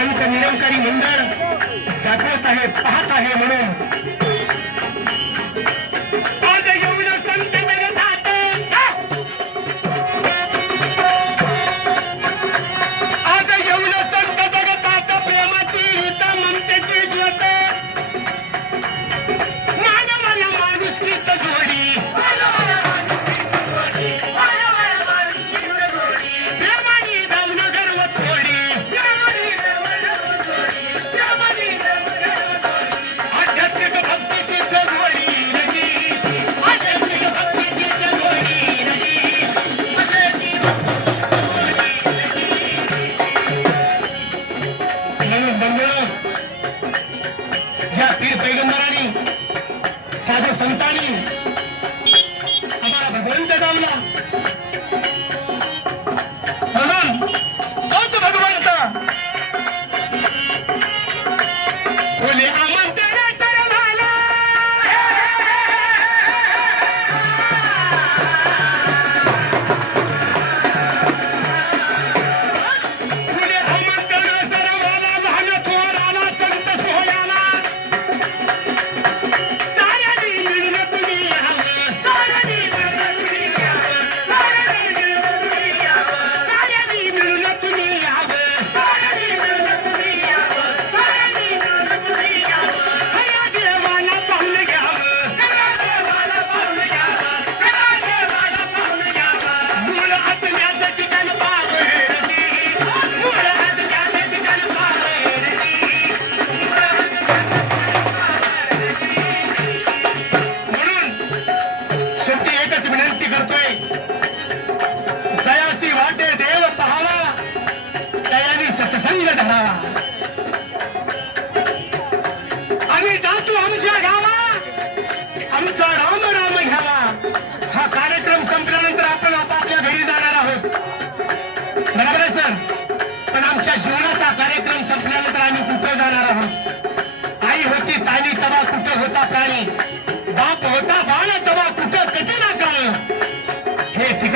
संत निरंकारी मंडळ दाखवत आहे पाहत आहे म्हणून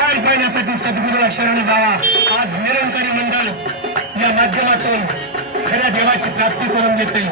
निकाल पाहण्यासाठी सद्गुरूला शरण जावा. आज निरंकारी मंडळ या माध्यमातून खऱ्या देवाची प्राप्ती करून देते.